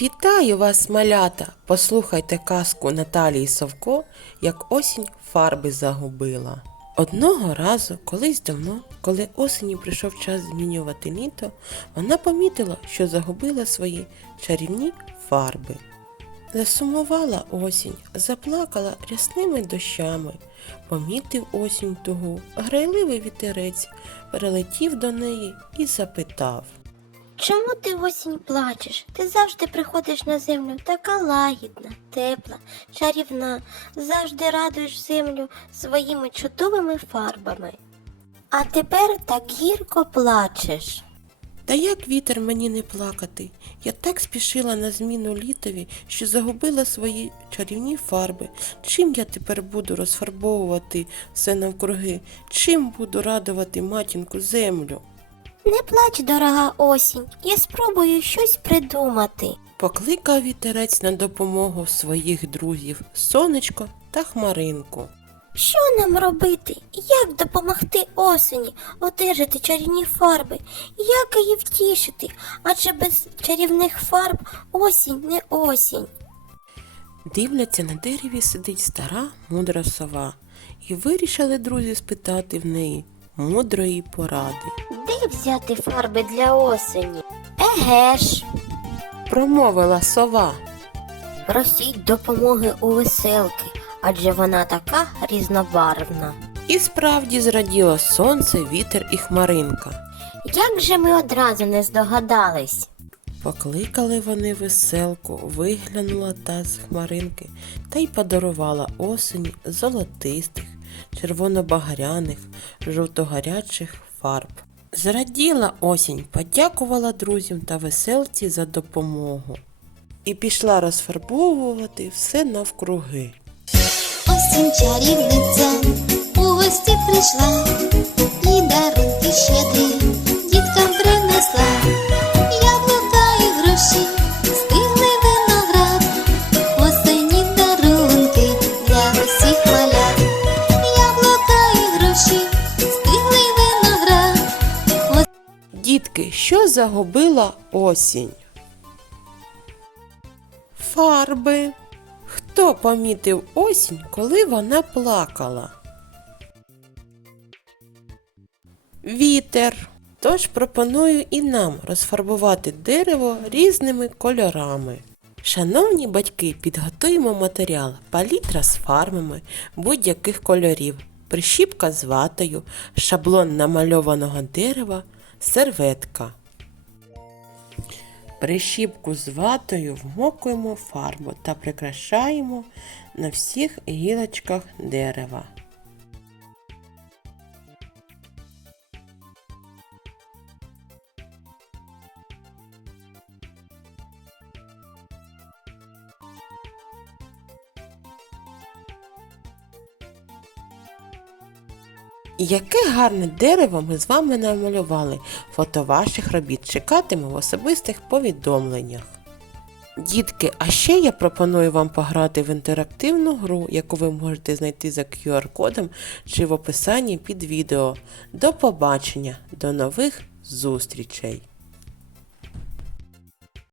Вітаю вас, малята! Послухайте казку Наталії Совко, як осінь фарби загубила. Одного разу, колись давно, коли осені прийшов час змінювати літо, вона помітила, що загубила свої чарівні фарби. Засумувала осінь, заплакала рясними дощами. Помітив осінь тугу, грайливий вітерець, перелетів до неї і запитав. Чому ти осінь плачеш? Ти завжди приходиш на землю така лагідна, тепла, чарівна, завжди радуєш землю своїми чудовими фарбами. А тепер так гірко плачеш. Та як вітер мені не плакати? Я так спішила на зміну літові, що загубила свої чарівні фарби. Чим я тепер буду розфарбовувати все навкруги? Чим буду радувати матінку землю? Не плач, дорога осінь, я спробую щось придумати. Покликав вітерець на допомогу своїх друзів сонечко та хмаринку. Що нам робити? Як допомогти осені одержати чарівні фарби? Як її втішити? Адже без чарівних фарб осінь не осінь. Дивляться, на дереві сидить стара мудра сова, і вирішили друзі спитати в неї мудрої поради. Де взяти фарби для осені? Еге ж, Промовила сова. просіть допомоги у веселки, адже вона така різнобарвна. І справді зраділо сонце, вітер і хмаринка. Як же ми одразу не здогадались? Покликали вони веселку, виглянула та з хмаринки та й подарувала осені золотистих, червонобагряних, жовтогарячих фарб. Зраділа осінь, подякувала друзям та веселці за допомогу. І пішла розфарбовувати все навкруги. Осінь чарівниця у гості прийшла що загубила осінь? Фарби. Хто помітив осінь, коли вона плакала? Вітер. Тож пропоную і нам розфарбувати дерево різними кольорами. Шановні батьки, підготуємо матеріал палітра з фарбами будь-яких кольорів, прищіпка з ватою, шаблон намальованого дерева, серветка. Прищіпку з ватою вмокуємо фарбу та прикрашаємо на всіх гілочках дерева. Яке гарне дерево ми з вами намалювали. Фото ваших робіт чекатиму в особистих повідомленнях. Дітки, а ще я пропоную вам пограти в інтерактивну гру, яку ви можете знайти за QR-кодом чи в описанні під відео. До побачення, до нових зустрічей!